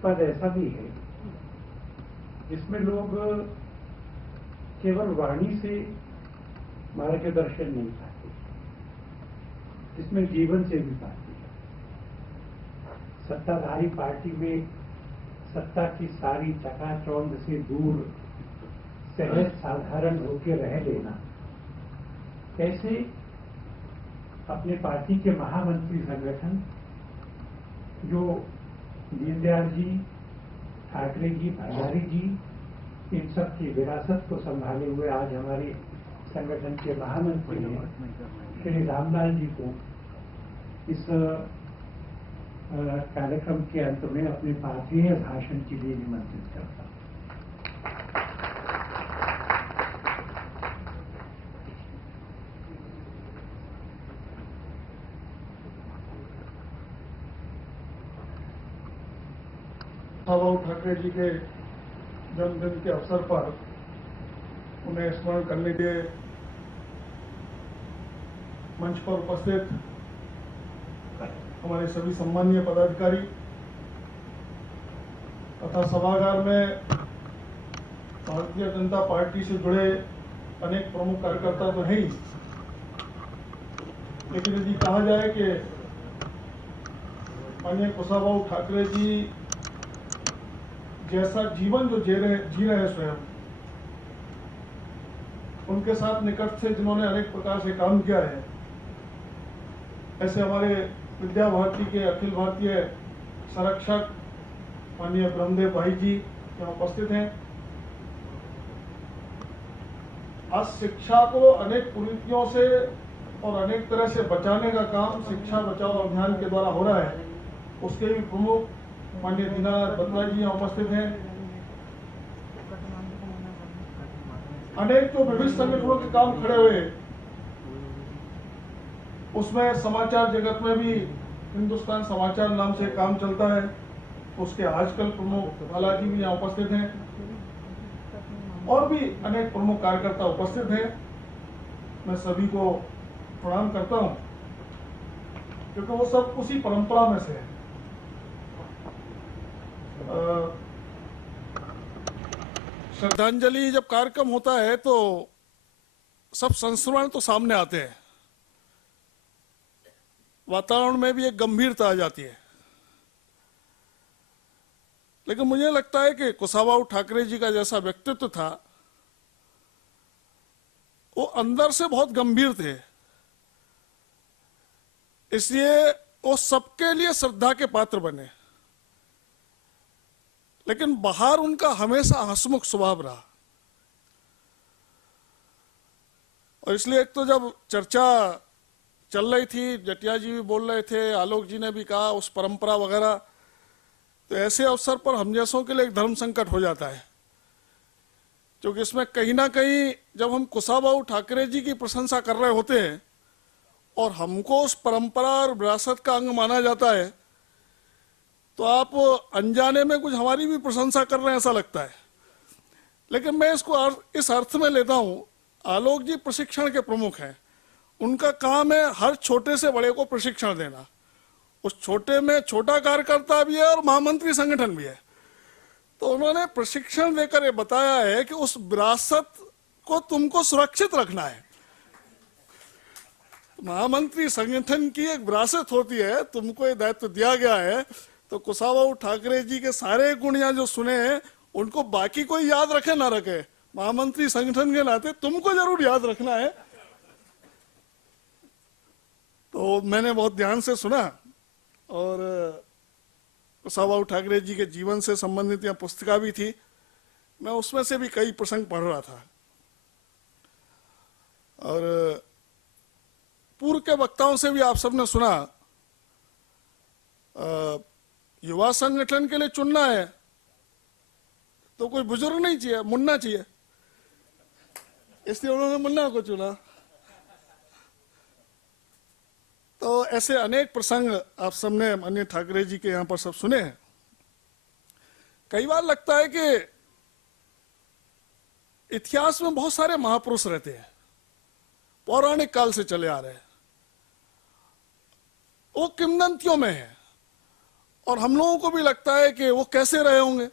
पद ऐसा भी है जिसमें लोग केवल वाणी से मार्गदर्शन नहीं पाते, इसमें जीवन से भी पाते हैं। सत्ताधारी पार्टी में सत्ता की सारी चकाचौंध से दूर सहज साधारण होकर रह लेना, कैसे अपने पार्टी के महामंत्री संगठन जो दीनदयाल जी, ठाकरे जी, भंडारी जी, इन सब की विरासत को संभाले हुए आज हमारे संगठन के महामंत्री हैं श्री रामलाल जी को इस कार्यक्रम के अंत में अपने पार्टीय भाषण के लिए निमंत्रित करता हूं। कुशाभाऊ ठाकरे जी के जन्मदिन के अवसर पर उन्हें स्मरण करने के मंच पर उपस्थित हमारे सभी सम्मानीय पदाधिकारी तथा सभागार में भारतीय जनता पार्टी से जुड़े अनेक प्रमुख कार्यकर्ता तो हैं ही, लेकिन यदि कहा जाए कि माननीय कुशाभाऊ ठाकरे जी जैसा जीवन जो जी रहे हैं स्वयं, उनके साथ निकट से जिन्होंने अनेक प्रकार से काम किया है, ऐसे हमारे विद्या भारती के अखिल भारतीय संरक्षक माननीय ब्रह्मदेव भाई जी यहाँ उपस्थित हैं। आज शिक्षा को अनेक कुरीतियों से और अनेक तरह से बचाने का काम शिक्षा बचाओ अभियान के द्वारा हो रहा है, उसके भी प्रमुख माननीय दीनानाथ बत्रा जी यहाँ उपस्थित हैं। अनेक जो विभिन्न संगठनों के काम खड़े हुए, उसमें समाचार जगत में भी हिंदुस्तान समाचार नाम से काम चलता है, उसके आजकल प्रमुख बालाजी भी यहाँ उपस्थित हैं और भी अनेक प्रमुख कार्यकर्ता उपस्थित हैं। मैं सभी को प्रणाम करता हूँ क्योंकि वो सब उसी परंपरा में से है। श्रद्धांजलि जब कार्यक्रम होता है तो सब संस्मरण तो सामने आते हैं, वातावरण में भी एक गंभीरता आ जाती है, लेकिन मुझे लगता है कि कुशाभाऊ ठाकरे जी का जैसा व्यक्तित्व था वो अंदर से बहुत गंभीर थे, इसलिए वो सबके लिए श्रद्धा के पात्र बने। लेकिन बाहर उनका हमेशा हंसमुख स्वभाव रहा, और इसलिए एक तो जब चर्चा चल रही थी, जटिया जी भी बोल रहे थे, आलोक जी ने भी कहा उस परंपरा वगैरह, तो ऐसे अवसर पर हम जैसों के लिए एक धर्म संकट हो जाता है, क्योंकि इसमें कहीं ना कहीं जब हम कुशाभाऊ ठाकरे जी की प्रशंसा कर रहे होते हैं और हमको उस परंपरा और विरासत का अंग माना जाता है, तो आप अनजाने में कुछ हमारी भी प्रशंसा कर रहे हैं ऐसा लगता है। लेकिन मैं इसको इस अर्थ में लेता हूं, आलोक जी प्रशिक्षण के प्रमुख हैं, उनका काम है हर छोटे से बड़े को प्रशिक्षण देना। उस छोटे में छोटा कार्यकर्ता भी है और महामंत्री संगठन भी है, तो उन्होंने प्रशिक्षण देकर ये बताया है कि उस विरासत को तुमको सुरक्षित रखना है। महामंत्री संगठन की एक विरासत होती है, तुमको ये दायित्व दिया गया है, तो कुशाभाऊ ठाकरे जी के सारे गुण यहाँ जो सुने हैं उनको बाकी कोई याद रखे ना रखे, महामंत्री संगठन के नाते तुमको जरूर याद रखना है। तो मैंने बहुत ध्यान से सुना और कुशाभाऊ ठाकरे जी के जीवन से संबंधित यहाँ पुस्तिका भी थी, मैं उसमें से भी कई प्रसंग पढ़ रहा था। और पूर्व के वक्ताओं से भी आप सबने सुना, युवा संगठन के लिए चुनना है तो कोई बुजुर्ग नहीं चाहिए, मुन्ना चाहिए, इसलिए उन्होंने मुन्ना को चुना। तो ऐसे अनेक प्रसंग आप सबने माननीय ठाकरे जी के यहाँ पर सब सुने हैं। कई बार लगता है कि इतिहास में बहुत सारे महापुरुष रहते हैं, पौराणिक काल से चले आ रहे हैं, वो किंवदंतियों में है और हम लोगों को भी लगता है कि वो कैसे रहे होंगे।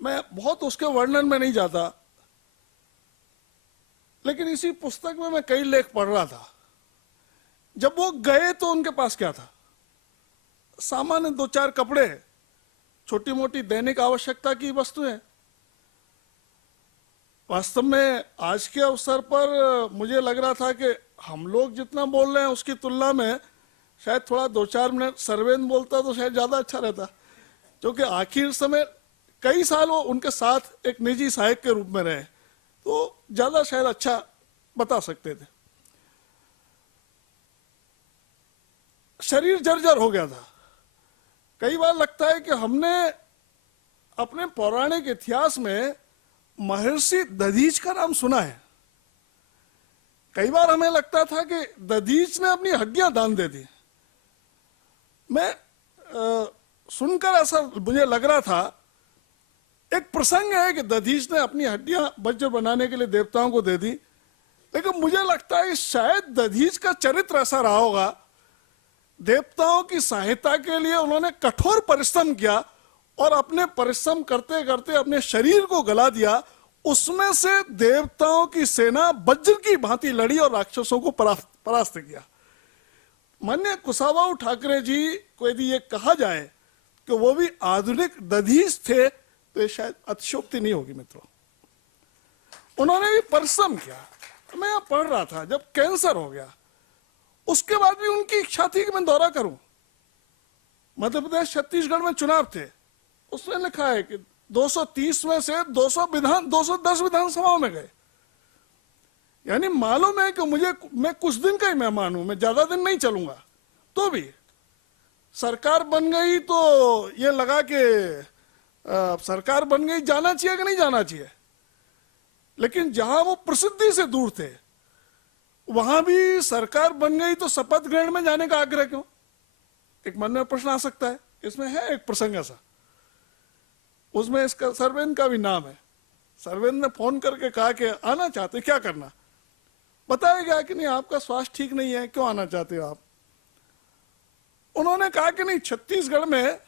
मैं बहुत उसके वर्णन में नहीं जाता, लेकिन इसी पुस्तक में मैं कई लेख पढ़ रहा था। जब वो गए तो उनके पास क्या था? सामान्य 2-4 कपड़े, छोटी मोटी दैनिक आवश्यकता की वस्तुएं। वास्तव में आज के अवसर पर मुझे लग रहा था कि हम लोग जितना बोल रहे हैं उसकी तुलना में शायद थोड़ा 2-4 मिनट सर्वेन बोलता तो शायद ज्यादा अच्छा रहता, क्योंकि आखिर समय कई साल वो उनके साथ एक निजी सहायक के रूप में रहे, तो ज्यादा शायद अच्छा बता सकते थे। शरीर जर्जर हो गया था। कई बार लगता है कि हमने अपने पौराणिक इतिहास में महर्षि दधीच का नाम सुना है। कई बार हमें लगता था कि दधीच ने अपनी हड्डियां दान दे दी। मैं सुनकर ऐसा मुझे लग रहा था। एक प्रसंग है कि दधीच ने अपनी हड्डियां वज्र बनाने के लिए देवताओं को दे दी, लेकिन मुझे लगता है शायद दधीच का चरित्र ऐसा रहा होगा, देवताओं की सहायता के लिए उन्होंने कठोर परिश्रम किया और अपने परिश्रम करते करते अपने शरीर को गला दिया। उसमें से देवताओं की सेना वज्र की भांति लड़ी और राक्षसों को परास्त किया। माननीय कुशाभाऊ ठाकरे जी को यदि ये कहा जाए कि वो भी आधुनिक दधीच थे तो ये शायद अतिशयोक्ति नहीं होगी मित्रों। उन्होंने भी परिश्रम किया। मैं यहाँ पढ़ रहा था, जब कैंसर हो गया उसके बाद भी उनकी इच्छा थी कि मैं दौरा करूं। मध्य प्रदेश छत्तीसगढ़ में चुनाव थे, उसमें लिखा है कि 230 में से 210 विधानसभाओं में गए। यानी मालूम है कि मैं कुछ दिन का ही मेहमान हूं, मैं ज्यादा दिन नहीं चलूंगा। तो भी सरकार बन गई तो ये लगा कि सरकार बन गई, जाना चाहिए कि नहीं जाना चाहिए। लेकिन जहां वो प्रसिद्धि से दूर थे वहां भी सरकार बन गई तो शपथ ग्रहण में जाने का आग्रह क्यों? एक मन में प्रश्न आ सकता है। इसमें है एक प्रसंग ऐसा, उसमें इसका सर्वेन का भी नाम है। सर्वेन ने फोन करके कहा कि आना चाहते, क्या करना? बताया गया कि नहीं आपका स्वास्थ्य ठीक नहीं है, क्यों आना चाहते हो आप? उन्होंने कहा कि नहीं, छत्तीसगढ़ में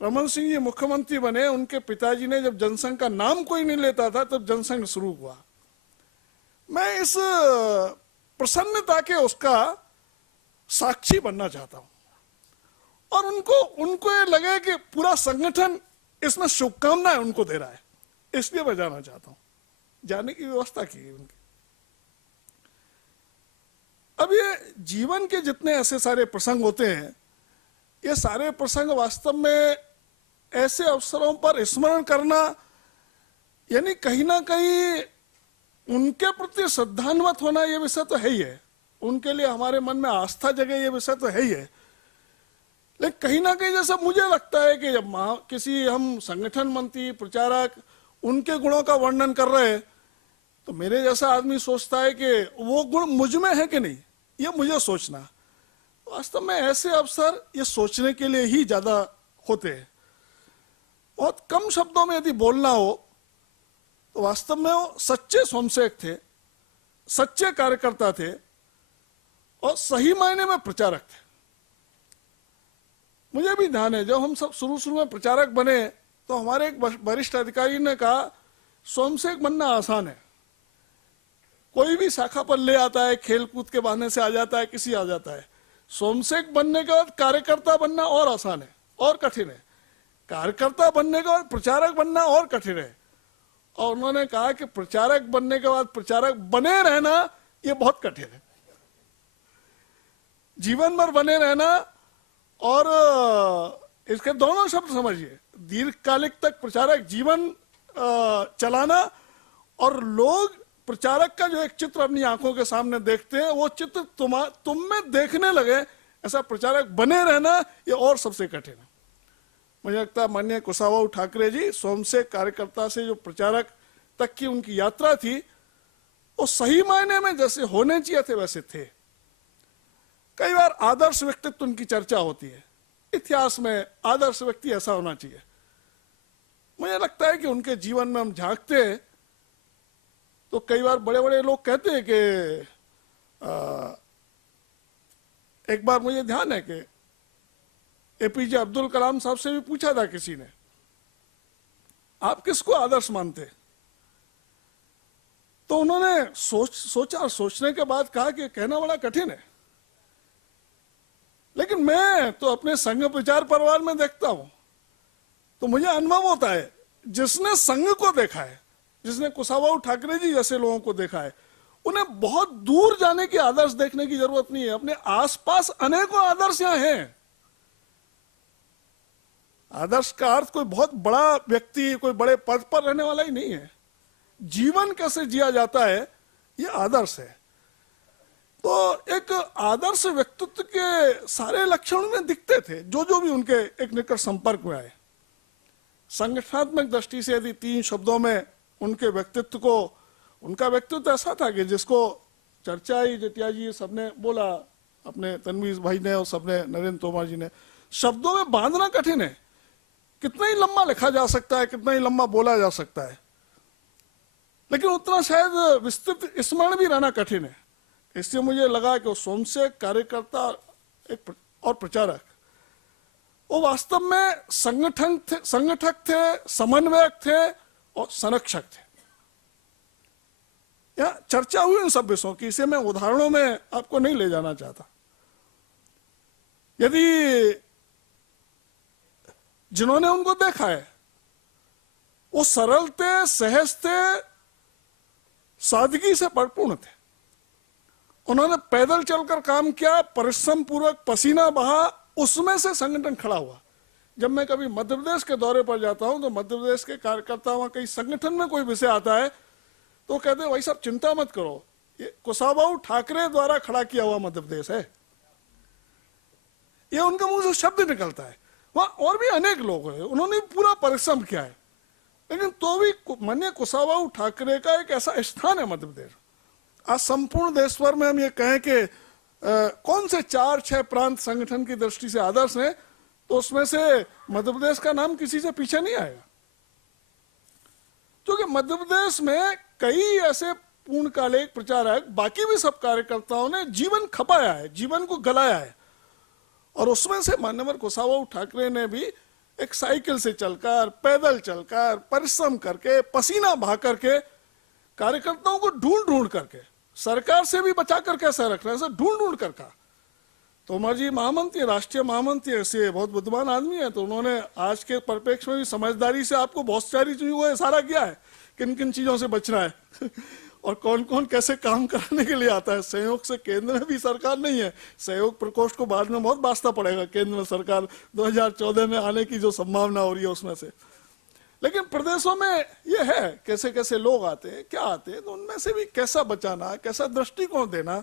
रमन सिंह जी मुख्यमंत्री बने, उनके पिताजी ने जब जनसंघ का नाम कोई नहीं लेता था तब जनसंघ शुरू हुआ। मैं इस प्रसन्नता के उसका साक्षी बनना चाहता हूं और उनको ये लगे कि पूरा संगठन इसमें शुभकामनाएं उनको दे रहा है, इसलिए मैं जाना चाहता हूं। जाने की व्यवस्था की उनकी। अब ये जीवन के जितने ऐसे सारे प्रसंग होते हैं, ये सारे प्रसंग वास्तव में ऐसे अवसरों पर स्मरण करना, यानी कहीं ना कहीं उनके प्रति श्रद्धान्वित होना, ये विषय तो है ही है। उनके लिए हमारे मन में आस्था जगे, ये विषय तो है ही है। लेकिन कहीं ना कहीं जैसा मुझे लगता है कि जब किसी हम संगठन मंत्री, प्रचारक उनके गुणों का वर्णन कर रहे हैं तो मेरे जैसा आदमी सोचता है कि वो गुण मुझ में है कि नहीं, ये मुझे सोचना। वास्तव में ऐसे अवसर ये सोचने के लिए ही ज्यादा होते हैं। बहुत कम शब्दों में यदि बोलना हो तो वास्तव में वो सच्चे स्वयंसेवक थे, सच्चे कार्यकर्ता थे और सही मायने में प्रचारक थे। मुझे भी ध्यान है, जब हम सब शुरू में प्रचारक बने तो हमारे एक वरिष्ठ अधिकारी ने कहा स्वयंसेवक बनना आसान है, कोई भी शाखा पर ले आता है, खेल कूद के बहाने से आ जाता है, किसी आ जाता है। स्वयंसेवक बनने के बाद कार्यकर्ता बनना और आसान है और कठिन है, कार्यकर्ता बनने के बाद प्रचारक बनना और कठिन है। और उन्होंने कहा कि प्रचारक बनने के बाद प्रचारक बने रहना ये बहुत कठिन है, जीवन भर बने रहना। और इसके दोनों शब्द समझिए, दीर्घकालिक तक प्रचारक जीवन चलाना और लोग प्रचारक का जो एक चित्र अपनी आंखों के सामने देखते हैं वो चित्र तुम में देखने लगे, ऐसा प्रचारक बने रहना ये और सबसे कठिन है। मुझे लगता है माननीय कुशाभाऊ ठाकरे जी स्वयंसेवक कार्यकर्ता से जो प्रचारक तक की उनकी यात्रा थी वो सही मायने में जैसे होने चाहिए थे वैसे थे। कई बार आदर्श व्यक्तित्व उनकी चर्चा होती है, इतिहास में आदर्श व्यक्ति ऐसा होना चाहिए। मुझे लगता है कि उनके जीवन में हम झांकते हैं तो कई बार बड़े बड़े लोग कहते हैं कि एक बार मुझे ध्यान है कि एपीजे अब्दुल कलाम साहब से भी पूछा था किसी ने, आप किसको आदर्श मानते? तो उन्होंने सोचा और सोचने के बाद कहा कि कहना बड़ा कठिन है, लेकिन मैं तो अपने संघ प्रचार परिवार में देखता हूं तो मुझे अनुभव होता है, जिसने संघ को देखा है, जिसने कुशाभाऊ ठाकरे जी जैसे लोगों को देखा है, उन्हें बहुत दूर जाने की आदर्श देखने की जरूरत नहीं है। अपने आसपास अनेकों आदर्श यहां हैं। आदर्श का अर्थ कोई बहुत बड़ा व्यक्ति, कोई बड़े पद पर रहने वाला ही नहीं है। जीवन कैसे जिया जाता है, ये आदर्श है। तो एक आदर्श व्यक्तित्व के सारे लक्षण में दिखते थे, जो भी उनके एक निकट संपर्क में आए। संगठनात्मक दृष्टि से यदि 3 शब्दों में उनके व्यक्तित्व को, उनका व्यक्तित्व ऐसा था कि जिसको चर्चा ही जेठिया जी सबने बोला, अपने तनवीर भाई ने और सबने, नरेंद्र तोमर जी ने, शब्दों में बांधना कठिन है। कितना ही लंबा लिखा जा सकता है, कितना ही लंबा बोला जा सकता है, लेकिन उतना शायद विस्तृत स्मरण भी रहना कठिन है। इसलिए मुझे लगा कि वो स्वयंसेवक, कार्यकर्ता और प्रचारक, वो वास्तव में संगठक थे, समन्वयक थे और संरक्षक थे। यहाँ चर्चा हुई इन सब विषयों की, इसे मैं उदाहरणों में आपको नहीं ले जाना चाहता। यदि जिन्होंने उनको देखा है वो सरल थे, सहज थे, सादगी से परिपूर्ण थे। उन्होंने पैदल चलकर काम किया, परिश्रम पूर्वक पसीना बहा, उसमें से संगठन खड़ा हुआ। जब मैं कभी मध्य प्रदेश के दौरे पर जाता हूं तो मध्य प्रदेश के कार्यकर्ता, वहां कहीं संगठन में कोई विषय आता है तो कहते हैं भाई साहब चिंता मत करो, ये कुशाभाऊ ठाकरे द्वारा खड़ा किया हुआ मध्य प्रदेश है। ये उनके मुंह से शब्द निकलता है। वहां और भी अनेक लोग हैं, उन्होंने पूरा परिश्रम किया है, लेकिन तो भी माननीय कुशाभाऊ ठाकरे का एक ऐसा स्थान है मध्य प्रदेश। आज संपूर्ण देश भर में हम ये कहें कि कौन से 4-6 प्रांत संगठन की दृष्टि से आदर्श हैं, तो उसमें से मध्य प्रदेश का नाम किसी से पीछे नहीं आएगा। क्योंकि मध्य प्रदेश में कई ऐसे पूर्णकालिक प्रचारक, बाकी भी सब कार्यकर्ताओं ने जीवन खपाया है, जीवन को गलाया है, और उसमें से माननीय कुशाभाऊ ठाकरे ने भी एक साइकिल से चलकर, पैदल चलकर, परिश्रम करके, पसीना बहा करके, कार्यकर्ताओं को ढूंढ करके, सरकार से भी बचा कर कैसे रखना है, ढूंढ कर कहा। तोमर जी महामंत्री, राष्ट्रीय महामंत्री, ऐसे बहुत बुद्धिमान आदमी है, तो उन्होंने आज के परिप्रेक्ष्य में भी समझदारी से आपको बहुत सारी चीजों को इशारा किया है, किन किन चीजों से बचना है और कौन कौन कैसे काम कराने के लिए आता है। संयोग से केंद्र में भी सरकार नहीं है, सहयोग प्रकोष्ठ को बाद में बहुत वास्ता पड़ेगा केंद्र में सरकार 2014 में आने की जो संभावना हो रही है उसमें से। लेकिन प्रदेशों में ये है कैसे कैसे लोग आते हैं, क्या आते हैं, तो उनमें से भी कैसा बचाना, कैसा दृष्टिकोण देना,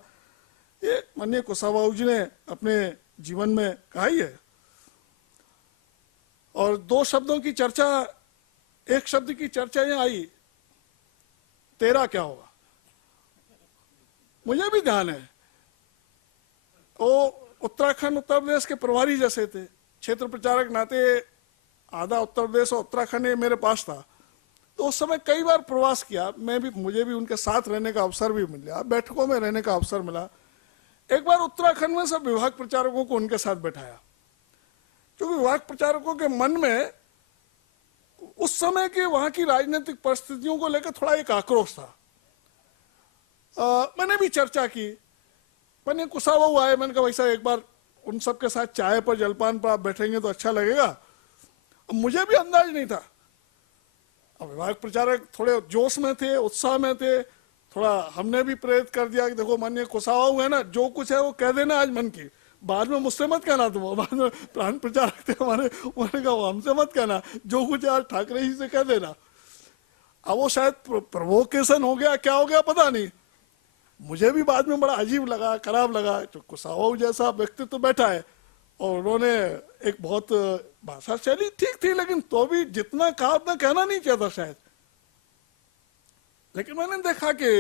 ये माननीय कुशाभाऊ जी ने अपने जीवन में कहा ही है। और 2 शब्दों की चर्चा, एक शब्द की चर्चा यहाँ आई, तेरा क्या होगा। मुझे भी ध्यान है, वो उत्तराखंड उत्तर प्रदेश के प्रभारी जैसे थे, क्षेत्र प्रचारक नाते आधा उत्तर प्रदेश और उत्तराखंड मेरे पास था, तो उस समय कई बार प्रवास किया। मुझे भी उनके साथ रहने का अवसर भी मिला, बैठकों में रहने का अवसर मिला। एक बार उत्तराखंड में सब विभाग प्रचारकों को उनके साथ बैठाया, क्योंकि विभाग प्रचारकों के मन में उस समय के वहां की राजनीतिक परिस्थितियों को लेकर थोड़ा एक आक्रोश था। मैंने भी चर्चा की, मैंने कुशाभाऊ आए, मैंने कहा वैसा एक बार उन सब के साथ चाय पर, जलपान पर आप बैठेंगे तो अच्छा लगेगा। अब मुझे भी अंदाज नहीं था, अब विभाग प्रचारक थोड़े जोश में थे, उत्साह में थे, थोड़ा हमने भी प्रेरित कर दिया कि देखो माननीय कुशाभाऊ है ना, जो कुछ है वो कह देना आज मन की, बाद में मुझसे मत कहना तुम। बाद में प्रांत प्रचारक थे हमारे, उन्होंने कहा हमसे मत कहना, जो कुछ है आज ठाकरे जी से कह देना। अब वो शायद प्रोवोकेशन हो गया, क्या हो गया पता नहीं, मुझे भी बाद में बड़ा अजीब लगा, खराब लगा। तो कुशाभाऊ जैसा व्यक्तित्व तो बैठा है और उन्होंने एक बहुत भाषा शैली ठीक थी, लेकिन तो भी जितना कहा उतना कहना नहीं चाहता शायद। लेकिन मैंने देखा कि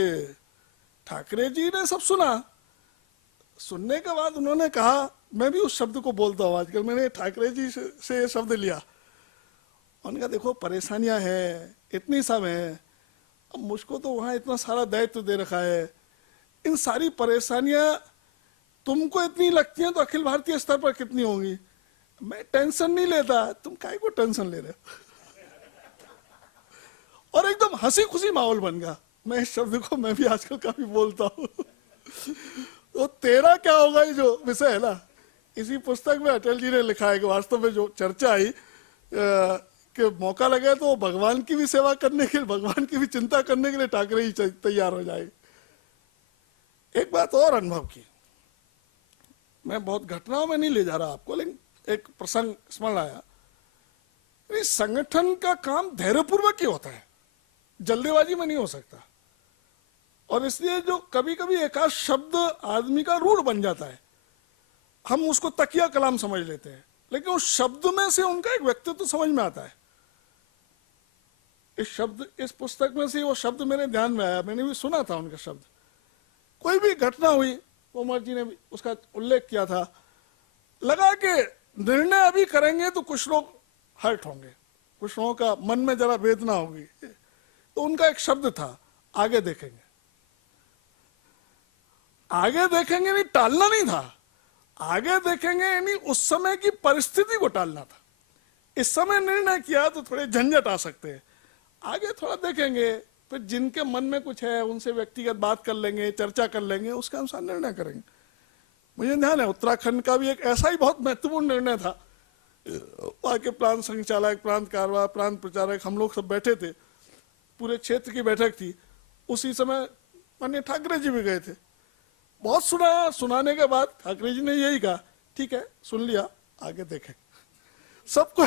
ठाकरे जी ने सब सुना, सुनने के बाद उन्होंने कहा, मैं भी उस शब्द को बोलता हूँ आजकल, मैंने ठाकरे जी से ये शब्द लिया। उन्होंने कहा देखो परेशानियां हैं, इतनी सब हैं, अब मुझको तो वहाँ इतना सारा दायित्व दे रखा है, इन सारी परेशानियां तुमको इतनी लगती हैं तो अखिल भारतीय स्तर पर कितनी होंगी। मैं टेंशन नहीं लेता, तुम काहे को टेंशन ले रहे हो? और एकदम हंसी खुशी माहौल बन गया। मैं इस शब्द को मैं भी आजकल काफी बोलता हूँ। तो तेरा क्या होगा, ये जो विषय है ना, इसी पुस्तक में अटल जी ने लिखा है कि वास्तव में जो चर्चा आई कि मौका लगे तो भगवान की भी सेवा करने के लिए, भगवान की भी चिंता करने के लिए ठाकरे ही तैयार हो जाए। एक बात और अनुभव की, मैं बहुत घटनाओं में नहीं ले जा रहा आपको, लेकिन एक प्रसंग स्मरण आया। इस संगठन का काम धैर्यपूर्वक ही होता है, जल्दीबाजी में नहीं हो सकता। और इसलिए जो कभी कभी एक आध शब्द आदमी का रूढ़ बन जाता है, हम उसको तकिया कलाम समझ लेते हैं, लेकिन उस शब्द में से उनका एक व्यक्तित्व तो समझ में आता है। इस पुस्तक में से वो शब्द मेरे ध्यान में आया, मैंने भी सुना था उनका शब्द। कोई भी घटना हुई, तोमर जी ने भी उसका उल्लेख किया था, लगा कि निर्णय अभी करेंगे तो कुछ लोग हर्ट होंगे, कुछ लोगों का मन में जरा वेदना होगी, तो उनका एक शब्द था, आगे देखेंगे। आगे देखेंगे नहीं, टालना नहीं था, आगे देखेंगे यानी उस समय की परिस्थिति को टालना था। इस समय निर्णय किया तो थोड़े झंझट आ सकते हैं, आगे थोड़ा देखेंगे, फिर जिनके मन में कुछ है उनसे व्यक्तिगत बात कर लेंगे, चर्चा कर लेंगे, उसके अनुसार निर्णय करेंगे। मुझे ध्यान है उत्तराखंड का भी एक ऐसा ही बहुत महत्वपूर्ण निर्णय था। वहां के प्रांत संचालक, प्रांत कारवा, प्रांत प्रचारक, हम लोग सब बैठे थे, पूरे क्षेत्र की बैठक थी। उसी समय माननीय ठाकरे जी भी गए थे। बहुत सुनाया, सुनाने के बाद ठाकरे जी ने यही कहा, ठीक है सुन लिया, आगे देखें। सबको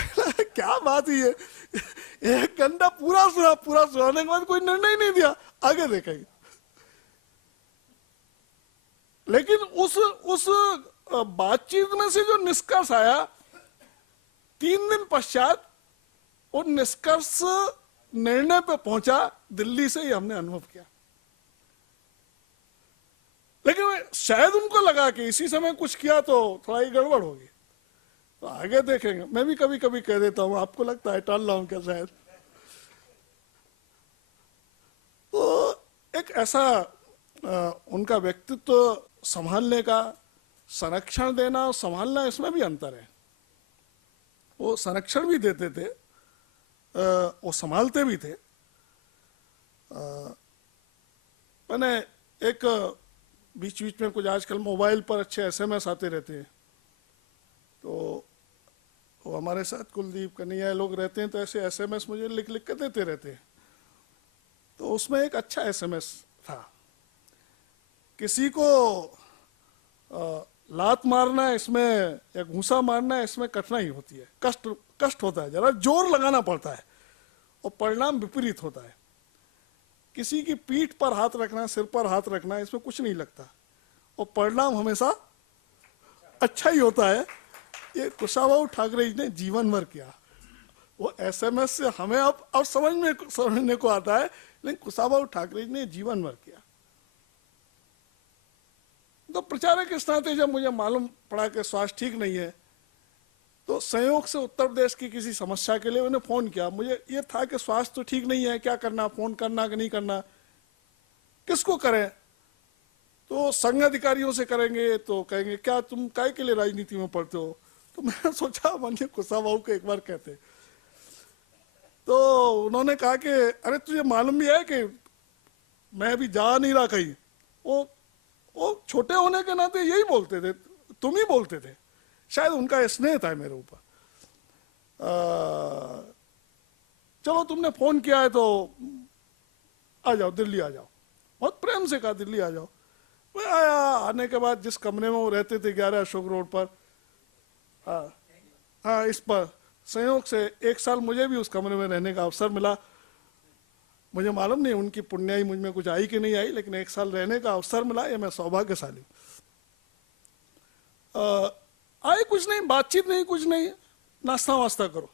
क्या बात हुई है, एक घंटा पूरा सुना, पूरा सुनाने के बाद कोई निर्णय ही नहीं दिया, आगे देखेंगे। लेकिन उस बातचीत में से जो निष्कर्ष आया, 3 दिन पश्चात वो निष्कर्ष निर्णय पे पहुंचा, दिल्ली से ही हमने अनुभव किया। लेकिन शायद उनको लगा कि इसी समय कुछ किया तो थोड़ा ही गड़बड़ होगी, तो आगे देखेंगे। मैं भी कभी कभी कह देता हूं, आपको लगता है टाल रहा हूं क्या शायद? तो एक ऐसा उनका व्यक्तित्व संभालने का, संरक्षण देना और संभालना, इसमें भी अंतर है। वो संरक्षण भी देते थे, वो संभालते भी थे। मैंने एक बीच बीच में कुछ आजकल मोबाइल पर अच्छे एसएमएस आते रहते हैं, तो वो हमारे साथ कुलदीप कन्हैया लोग रहते हैं, तो ऐसे एसएमएस मुझे लिख लिख के देते रहते हैं। तो उसमें एक अच्छा एसएमएस था, किसी को लात मारना इसमें या घूंसा मारना इसमें कठिनाई होती है, कष्ट होता है, जरा जोर लगाना पड़ता है और परिणाम विपरीत होता है। किसी की पीठ पर हाथ रखना, सिर पर हाथ रखना, इसमें कुछ नहीं लगता और परिणाम हमेशा अच्छा ही होता है। ये कुशाभाऊ ठाकरे जी ने जीवन भर किया। वो एसएमएस से हमें अब समझने को आता है, लेकिन कुशाभाऊ ठाकरे जी ने जीवन भर किया। तो प्रचारक के नाते जब मुझे मालूम पड़ा कि स्वास्थ्य ठीक नहीं है, तो संयोग से उत्तर प्रदेश की किसी समस्या के लिए उन्हें फोन किया। मुझे ये था कि स्वास्थ्य तो ठीक नहीं है, क्या करना, फोन करना कि नहीं करना, किसको करें? तो संघ अधिकारियों से करेंगे तो कहेंगे क्या तुम काय के लिए राजनीति में पढ़ते हो? तो मैंने सोचा माननीय कुशाभाऊ को एक बार कहते। तो उन्होंने कहा कि अरे तुझे मालूम भी है कि मैं अभी जा नहीं रहा कहीं। वो छोटे होने के नाते यही बोलते थे, तुम ही बोलते थे, शायद उनका स्नेह था मेरे ऊपर। चलो तुमने फोन किया है तो आ जाओ, दिल्ली आ जाओ। बहुत प्रेम से कहा दिल्ली आ जाओ। मैं आया, आने के बाद जिस कमरे में वो रहते थे 11 अशोक रोड पर, हाँ इस पर संयोग से 1 साल मुझे भी उस कमरे में रहने का अवसर मिला। मुझे मालूम नहीं उनकी पुण्याई मुझ में कुछ आई कि नहीं आई, लेकिन 1 साल रहने का अवसर मिला, ये मैं सौभाग्यशाली। आए कुछ नहीं, बातचीत नहीं, कुछ नहीं, नाश्ता वास्ता करो।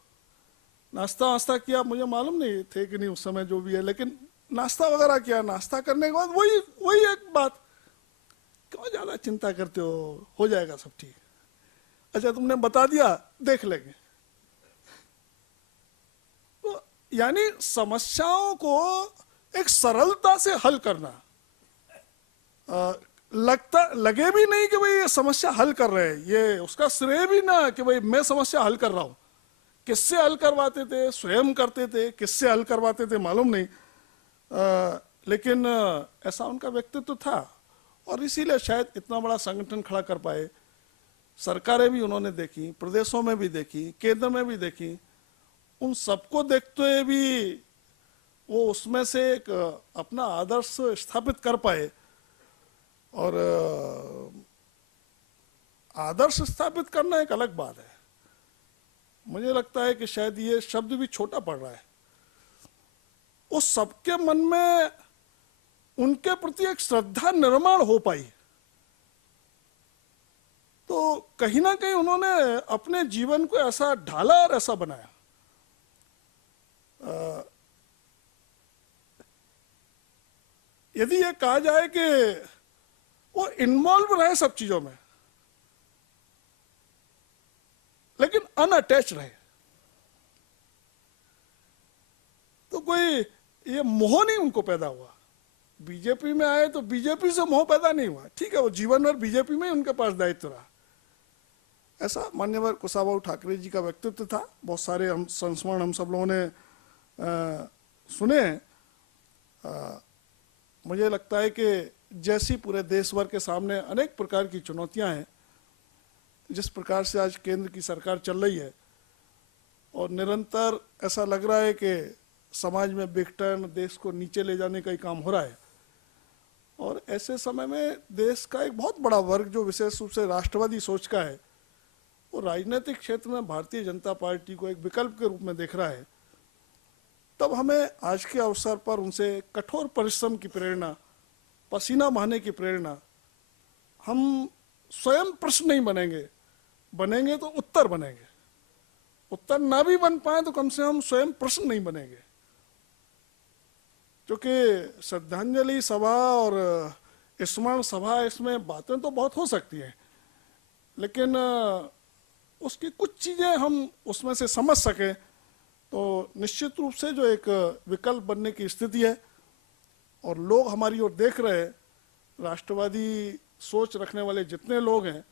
नाश्ता वास्ता किया, मुझे मालूम नहीं थे कि नहीं उस समय जो भी है, लेकिन नाश्ता वगैरह किया। नाश्ता करने के बाद वही एक बात, क्यों ज्यादा चिंता करते हो जाएगा सब ठीक। अच्छा तुमने बता दिया, देख लेंगे। तो यानी समस्याओं को एक सरलता से हल करना। लगे भी नहीं कि भाई ये समस्या हल कर रहे हैं, ये उसका श्रेय भी ना कि भाई मैं समस्या हल कर रहा हूं। किससे हल करवाते थे, स्वयं करते थे, किससे हल करवाते थे मालूम नहीं, लेकिन ऐसा उनका व्यक्तित्व था और इसीलिए शायद इतना बड़ा संगठन खड़ा कर पाए। सरकारें भी उन्होंने देखी, प्रदेशों में भी देखी, केंद्र में भी देखी, उन सबको देखते हुए भी वो उसमें से एक अपना आदर्श स्थापित कर पाए। और आदर्श स्थापित करना एक अलग बात है। मुझे लगता है कि शायद ये शब्द भी छोटा पड़ रहा है। उस सबके मन में उनके प्रति एक श्रद्धा निर्माण हो पाई, तो कहीं ना कहीं उन्होंने अपने जीवन को ऐसा ढाला और ऐसा बनाया। यदि ये कहा जाए कि वो इन्वॉल्व रहे सब चीजों में, लेकिन अनअटैच रहे, तो कोई ये मोह नहीं उनको पैदा हुआ। बीजेपी में आए तो बीजेपी से मोह पैदा नहीं हुआ, ठीक है, वो जीवन भर बीजेपी में ही उनके पास दायित्व रहा। ऐसा मान्यवर कुशाभाऊ ठाकरे जी का व्यक्तित्व था। बहुत सारे हम संस्मरण हम सब लोगों ने सुने। मुझे लगता है कि जैसी पूरे देश भर के सामने अनेक प्रकार की चुनौतियां हैं, जिस प्रकार से आज केंद्र की सरकार चल रही है और निरंतर ऐसा लग रहा है कि समाज में विघटन, देश को नीचे ले जाने का ही काम हो रहा है। और ऐसे समय में देश का एक बहुत बड़ा वर्ग जो विशेष रूप से राष्ट्रवादी सोच का है, वो राजनीतिक क्षेत्र में भारतीय जनता पार्टी को एक विकल्प के रूप में देख रहा है। तब हमें आज के अवसर पर उनसे कठोर परिश्रम की प्रेरणा, पसीना बहाने की प्रेरणा, हम स्वयं प्रश्न नहीं बनेंगे, बनेंगे तो उत्तर बनेंगे। उत्तर ना भी बन पाए तो कम से कम स्वयं प्रश्न नहीं बनेंगे। क्योंकि श्रद्धांजलि सभा और स्मरण सभा, इसमें बातें तो बहुत हो सकती हैं, लेकिन उसकी कुछ चीज़ें हम उसमें से समझ सकें तो निश्चित रूप से जो एक विकल्प बनने की स्थिति है। और लोग हमारी ओर देख रहे हैं, राष्ट्रवादी सोच रखने वाले जितने लोग हैं,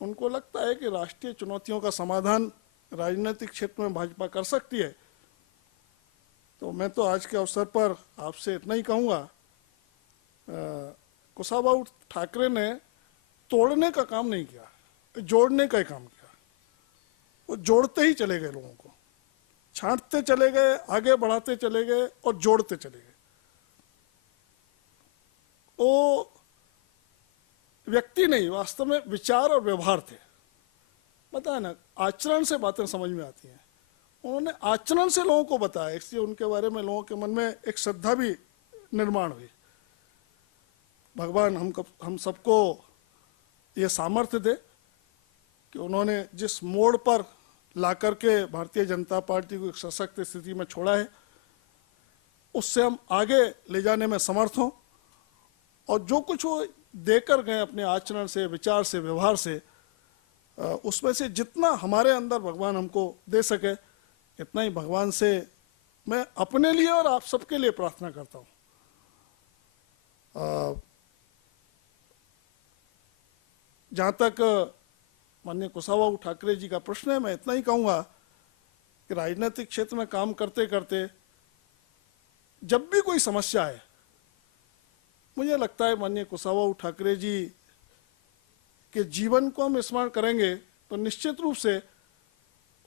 उनको लगता है कि राष्ट्रीय चुनौतियों का समाधान राजनीतिक क्षेत्र में भाजपा कर सकती है। तो मैं तो आज के अवसर पर आपसे इतना ही कहूँगा, कुशाभाऊ ठाकरे ने तोड़ने का काम नहीं किया, जोड़ने का ही काम किया। वो जोड़ते ही चले गए, लोगों को छांटते चले गए, आगे बढ़ाते चले गए और जोड़ते चले गए। वो व्यक्ति नहीं, वास्तव में विचार और व्यवहार थे। पता है ना, आचरण से बातें समझ में आती हैं। उन्होंने आचरण से लोगों को बताया, इसलिए उनके बारे में लोगों के मन में एक श्रद्धा भी निर्माण हुई। भगवान हम सबको ये सामर्थ्य दे कि उन्होंने जिस मोड़ पर ला करके भारतीय जनता पार्टी को एक सशक्त स्थिति में छोड़ा है, उससे हम आगे ले जाने में समर्थ हों। और जो कुछ वो देकर गए अपने आचरण से, विचार से, व्यवहार से, उसमें से जितना हमारे अंदर भगवान हमको दे सके, इतना ही भगवान से मैं अपने लिए और आप सबके लिए प्रार्थना करता हूँ। जहाँ तक माननीय कुशाभाऊ ठाकरे जी का प्रश्न है, मैं इतना ही कहूँगा कि राजनीतिक क्षेत्र में काम करते करते जब भी कोई समस्या है, मुझे लगता है माननीय कुशाभाऊ ठाकरे जी के जीवन को हम स्मरण करेंगे तो निश्चित रूप से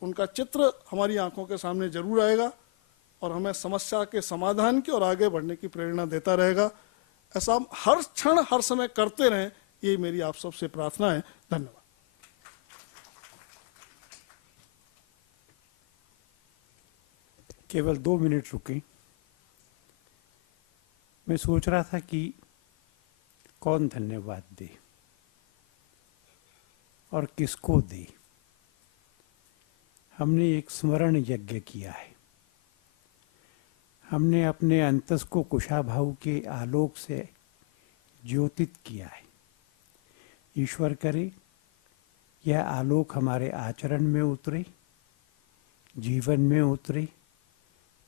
उनका चित्र हमारी आंखों के सामने जरूर आएगा और हमें समस्या के समाधान की और आगे बढ़ने की प्रेरणा देता रहेगा। ऐसा हम हर क्षण हर समय करते रहें, यही मेरी आप सबसे प्रार्थना है। धन्यवाद। केवल 2 मिनट रुके। मैं सोच रहा था कि कौन धन्यवाद दे और किसको दे। हमने एक स्मरण यज्ञ किया है। हमने अपने अंतस को कुशाभाऊ के आलोक से ज्योतित किया है। ईश्वर करे यह आलोक हमारे आचरण में उतरे, जीवन में उतरे,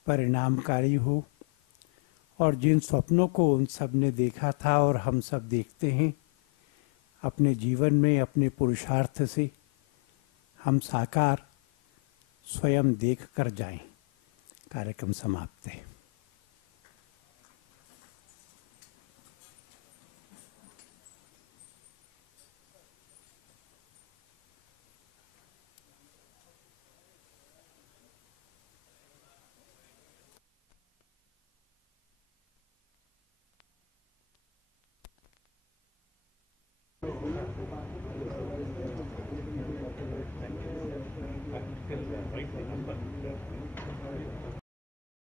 परिणामकारी हो और जिन स्वप्नों को उन सब ने देखा था और हम सब देखते हैं, अपने जीवन में अपने पुरुषार्थ से हम साकार स्वयं देख कर जाएं। कार्यक्रम समाप्त है।